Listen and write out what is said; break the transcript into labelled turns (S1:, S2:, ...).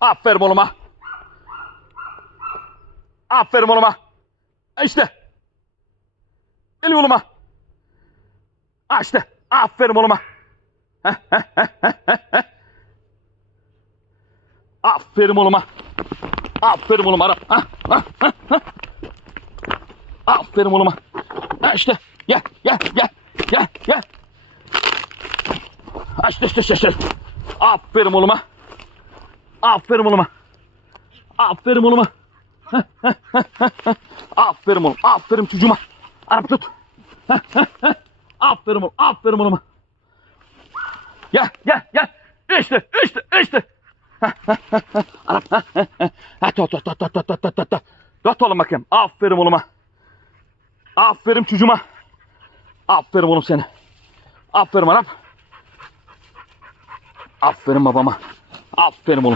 S1: Aferin oğluma. Aferin oğluma. İşte. Gel oğluma. Ha işte. Aferin oğluma. Aferin oğluma. Aferin oğluma. Arap. Ha, ha, ha, ha. Aferin oğluma. Ha işte. Gel, gel, gel. Gel, gel. Ha işte, işte, işte. Aferin oğluma. Aferin oğluma. Aferin oğluma. Aferin oğlum. Aferin çocuğuma. Arap tut. Aferin oğlum. Aferin oğluma. Gel gel gel. İşte işte işte. Arap. Ha tut tut tut tut tut tut tut tut. Tut oğlum bakayım. Aferin oğluma. Aferin çocuğuma. Aferin oğlum seni. Aferin Arap. Aferin babama. Aferin oğlum.